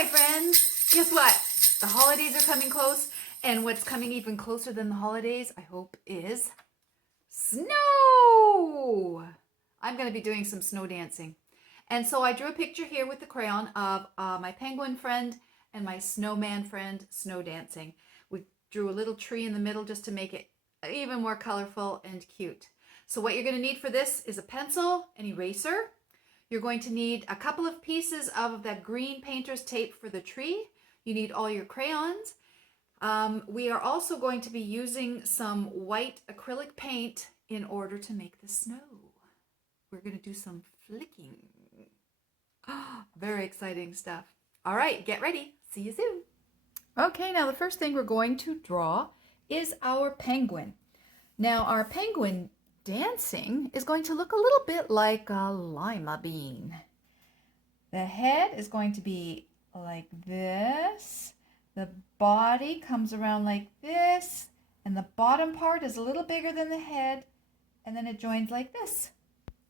my friends. Guess what? The holidays are coming close, and what's coming even closer than the holidays, I hope, is snow. I'm going to be doing some snow dancing. And so I drew a picture here with the crayon of my penguin friend and my snowman friend snow dancing. We drew a little tree in the middle just to make it even more colorful and cute. So what you're going to need for this is a pencil, an eraser. You're going to need a couple of pieces of that green painter's tape for the tree. You need all your crayons. We are also going to be using some white acrylic paint in order to make the snow. We're going to do some flicking. Very exciting stuff. All right, get ready. See you soon. Okay, now the first thing we're going to draw is our penguin. Now our penguin dancing is going to look a little bit like a lima bean. The head is going to be like this. The body comes around like this, and the bottom part is a little bigger than the head, and then it joins like this,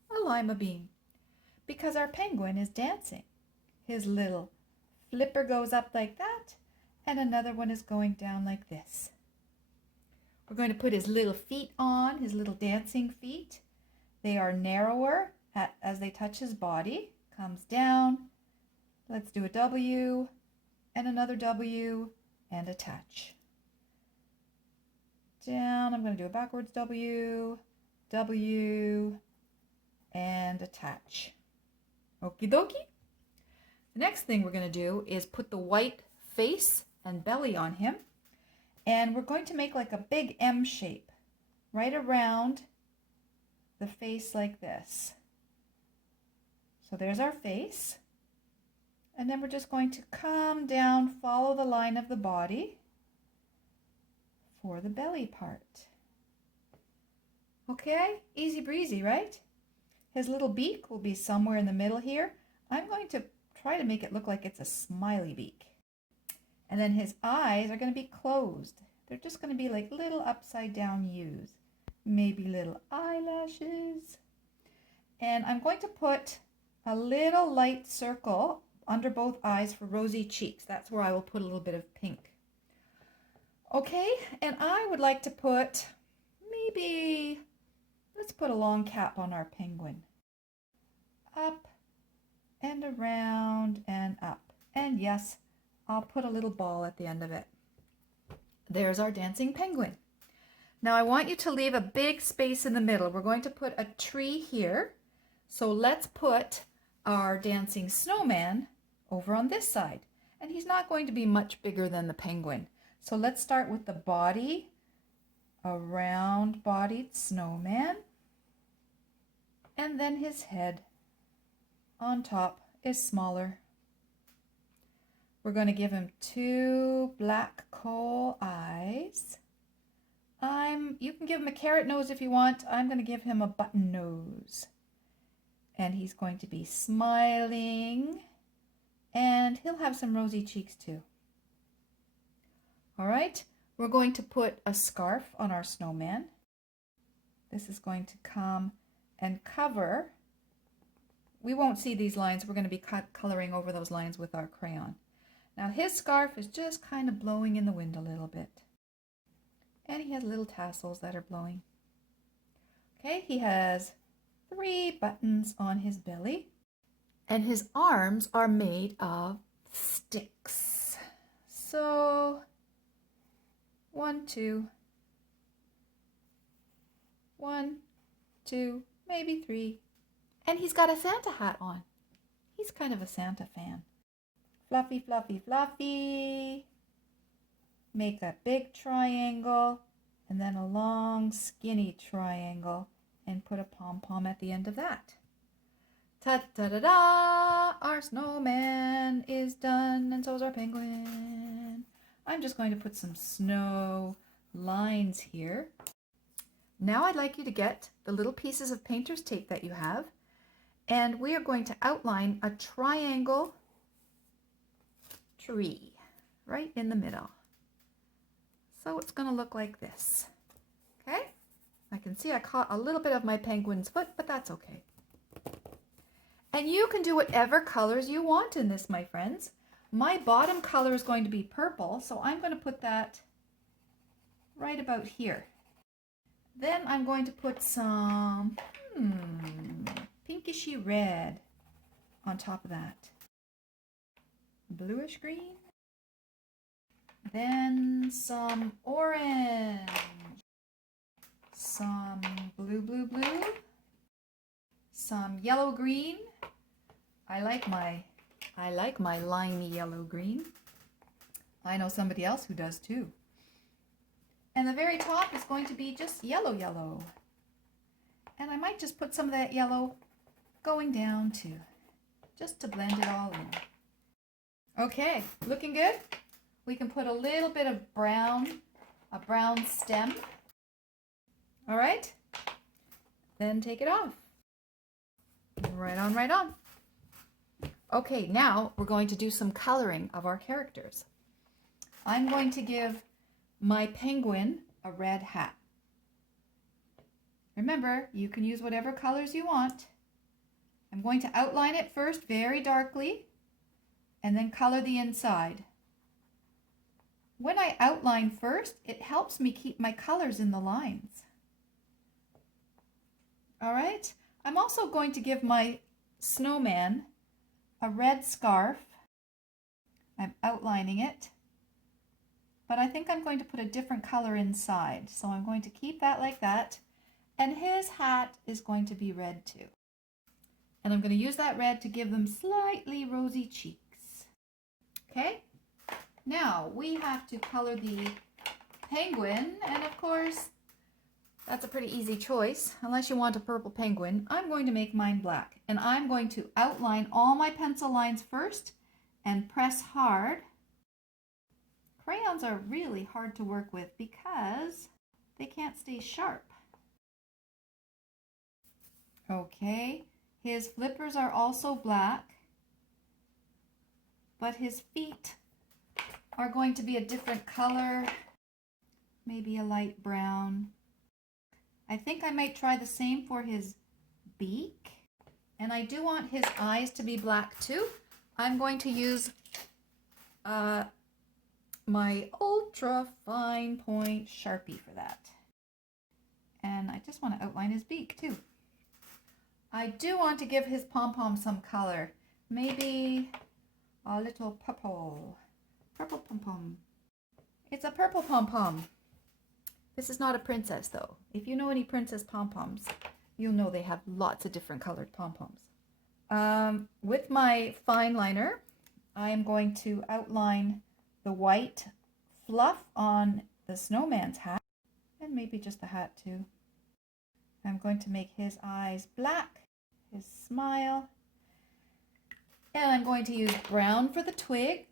a lima bean. Because our penguin is dancing. His little flipper goes up like that, and another one is going down like this. We're going to put his little feet on, his little dancing feet. They are narrower as they touch his body. Comes down. Let's do a W, and another W, and a touch. Down, I'm going to do a backwards W, W, and a touch. Okie dokie. The next thing we're going to do is put the white face and belly on him. And we're going to make like a big M shape right around the face like this. So there's our face. And then we're just going to come down, follow the line of the body for the belly part. Okay, easy breezy, right? His little beak will be somewhere in the middle here. I'm going to try to make it look like it's a smiley beak. And then his eyes are going to be closed. They're just going to be like little upside down U's. Maybe little eyelashes. And I'm going to put a little light circle under both eyes for rosy cheeks. That's where I will put a little bit of pink. Okay, and I would like to put let's put a long cap on our penguin. Up and around and up. And yes, I'll put a little ball at the end of it. There's our dancing penguin. Now I want you to leave a big space in the middle. We're going to put a tree here. So let's put our dancing snowman over on this side. And he's not going to be much bigger than the penguin. So let's start with the body, a round-bodied snowman. And then his head on top is smaller. We're going to give him two black coal eyes. You can give him a carrot nose if you want. I'm going to give him a button nose. And he's going to be smiling. And he'll have some rosy cheeks too. All right, we're going to put a scarf on our snowman. This is going to come and cover. We won't see these lines. We're going to be coloring over those lines with our crayon. Now his scarf is just kind of blowing in the wind a little bit. And he has little tassels that are blowing. Okay, he has 3 buttons on his belly. And his arms are made of sticks. So 1, 2, 1, 2, maybe 3. And he's got a Santa hat on. He's kind of a Santa fan. Fluffy, fluffy, fluffy. Make a big triangle and then a long skinny triangle and put a pom-pom at the end of that. Ta-da-da-da! Our snowman is done, and so is our penguin. I'm just going to put some snow lines here. Now I'd like you to get the little pieces of painter's tape that you have, and we are going to outline a triangle tree right in the middle. So it's going to look like this. Okay? I can see I caught a little bit of my penguin's foot, but that's okay. And you can do whatever colors you want in this, my friends. my bottom color is going to be purple, so I'm going to put that right about here. Then I'm going to put some pinkishy red on top of that. Bluish green. Then some orange. Some blue, blue, blue. Some yellow green. I like my limey yellow green. I know somebody else who does too. And the very top is going to be just yellow, yellow. And I might just put some of that yellow going down too, just to blend it all in. Okay, looking good. We can put a little bit of brown, a brown stem. All right, then take it off. Right on, right on. Okay, now we're going to do some coloring of our characters. I'm going to give my penguin a red hat. Remember, you can use whatever colors you want. I'm going to outline it first very darkly and then color the inside. When I outline first, it helps me keep my colors in the lines. All right, I'm also going to give my snowman a red scarf. I'm outlining it, but I think I'm going to put a different color inside. So I'm going to keep that like that. And his hat is going to be red too. And I'm going to use that red to give them slightly rosy cheeks. Okay, now we have to color the penguin, and of course, that's a pretty easy choice. Unless you want a purple penguin, I'm going to make mine black. And I'm going to outline all my pencil lines first and press hard. Crayons are really hard to work with because they can't stay sharp. Okay, his flippers are also black, but his feet are going to be a different color, maybe a light brown. I think I might try the same for his beak. And I do want his eyes to be black too. I'm going to use my ultra fine point Sharpie for that. And I just want to outline his beak too. I do want to give his pom-pom some color. Maybe a little purple. Purple pom-pom. It's a purple pom-pom. This is not a princess though. If you know any princess pom-poms, you'll know they have lots of different colored pom-poms. With my fine liner, I am going to outline the white fluff on the snowman's hat, and maybe just the hat too. I'm going to make his eyes black, his smile, and I'm going to use brown for the twig.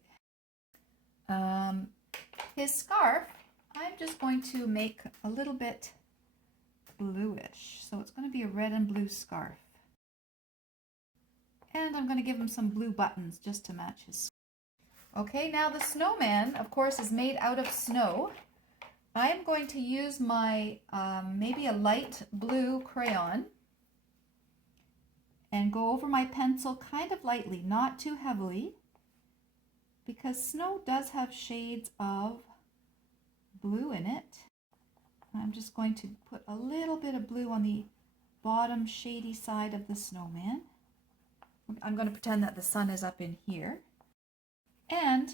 His scarf, I'm just going to make a little bit bluish, so it's going to be a red and blue scarf. And I'm going to give him some blue buttons just to match his scarf. Okay, now the snowman, of course, is made out of snow. I am going to use my maybe a light blue crayon and go over my pencil kind of lightly, not too heavily, because snow does have shades of blue in it. I'm just going to put a little bit of blue on the bottom shady side of the snowman. I'm going to pretend that the sun is up in here. And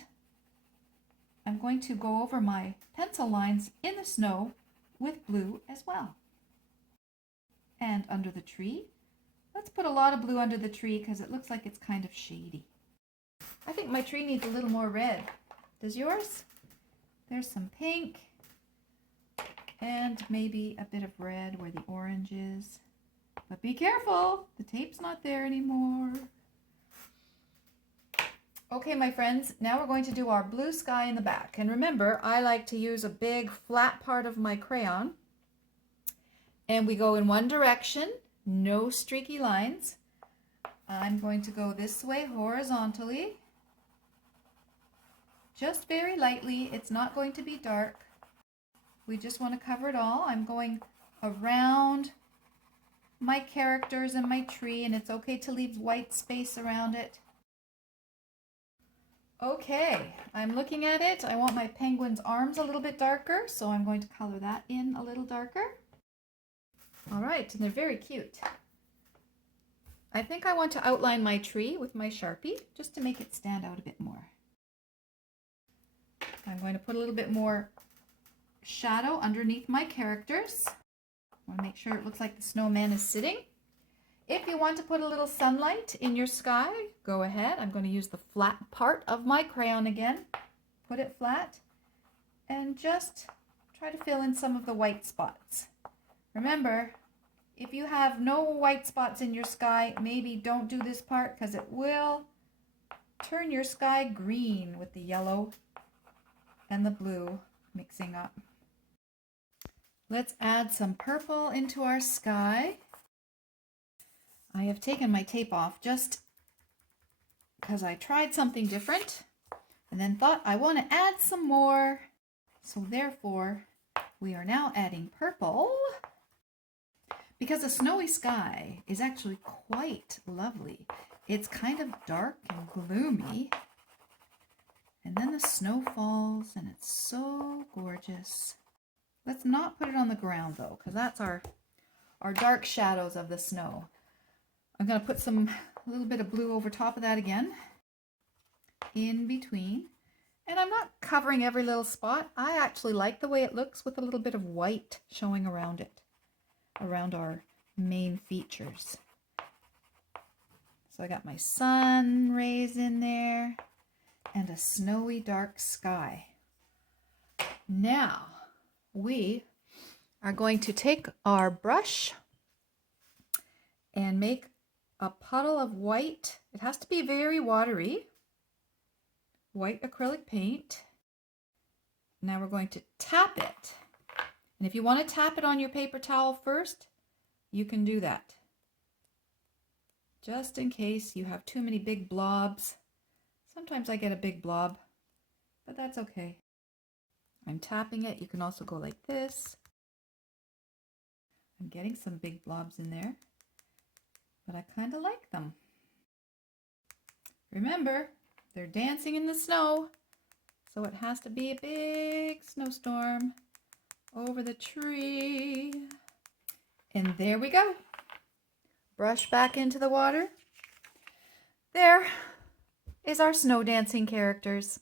I'm going to go over my pencil lines in the snow with blue as well. And under the tree, let's put a lot of blue under the tree because it looks like it's kind of shady. I think my tree needs a little more red. Does yours? There's some pink and maybe a bit of red where the orange is. But be careful, the tape's not there anymore. Okay, my friends, now we're going to do our blue sky in the back. And remember, I like to use a big flat part of my crayon. And we go in one direction, no streaky lines. I'm going to go this way horizontally. Just very lightly, it's not going to be dark. We just want to cover it all. I'm going around my characters and my tree, and it's okay to leave white space around it. Okay, I'm looking at it. I want my penguin's arms a little bit darker, so I'm going to color that in a little darker. All right, and they're very cute. I think I want to outline my tree with my Sharpie just to make it stand out a bit more. I'm going to put a little bit more shadow underneath my characters. I want to make sure it looks like the snowman is sitting. If you want to put a little sunlight in your sky, go ahead. I'm going to use the flat part of my crayon again. Put it flat and just try to fill in some of the white spots. Remember, if you have no white spots in your sky, maybe don't do this part because it will turn your sky green with the yellow and the blue mixing up. Let's add some purple into our sky. I have taken my tape off just because I tried something different and then thought I want to add some more. So therefore, we are now adding purple because a snowy sky is actually quite lovely. It's kind of dark and gloomy, and then the snow falls and it's so gorgeous. Let's not put it on the ground though, because that's our dark shadows of the snow. I'm going to put a little bit of blue over top of that again, in between. And I'm not covering every little spot. I actually like the way it looks with a little bit of white showing around it, around our main features. So I got my sun rays in there and a snowy dark sky. Now we are going to take our brush and make a puddle of white. It has to be very watery. White acrylic paint. Now we're going to tap it. And if you want to tap it on your paper towel first, you can do that. Just in case you have too many big blobs. Sometimes I get a big blob, but that's okay. I'm tapping it. You can also go like this. I'm getting some big blobs in there, but I kind of like them. Remember, they're dancing in the snow, so it has to be a big snowstorm over the tree. And there we go. Brush back into the water. There is our snow dancing characters.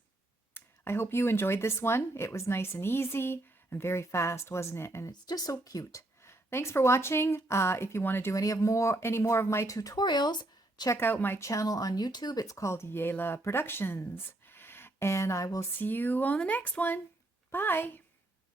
I hope you enjoyed this one. It was nice and easy and very fast, wasn't it? And it's just so cute. Thanks for watching. If you want to do any more of my tutorials, check out my channel on YouTube. It's called YaylaProductions. And I will see you on the next one. Bye.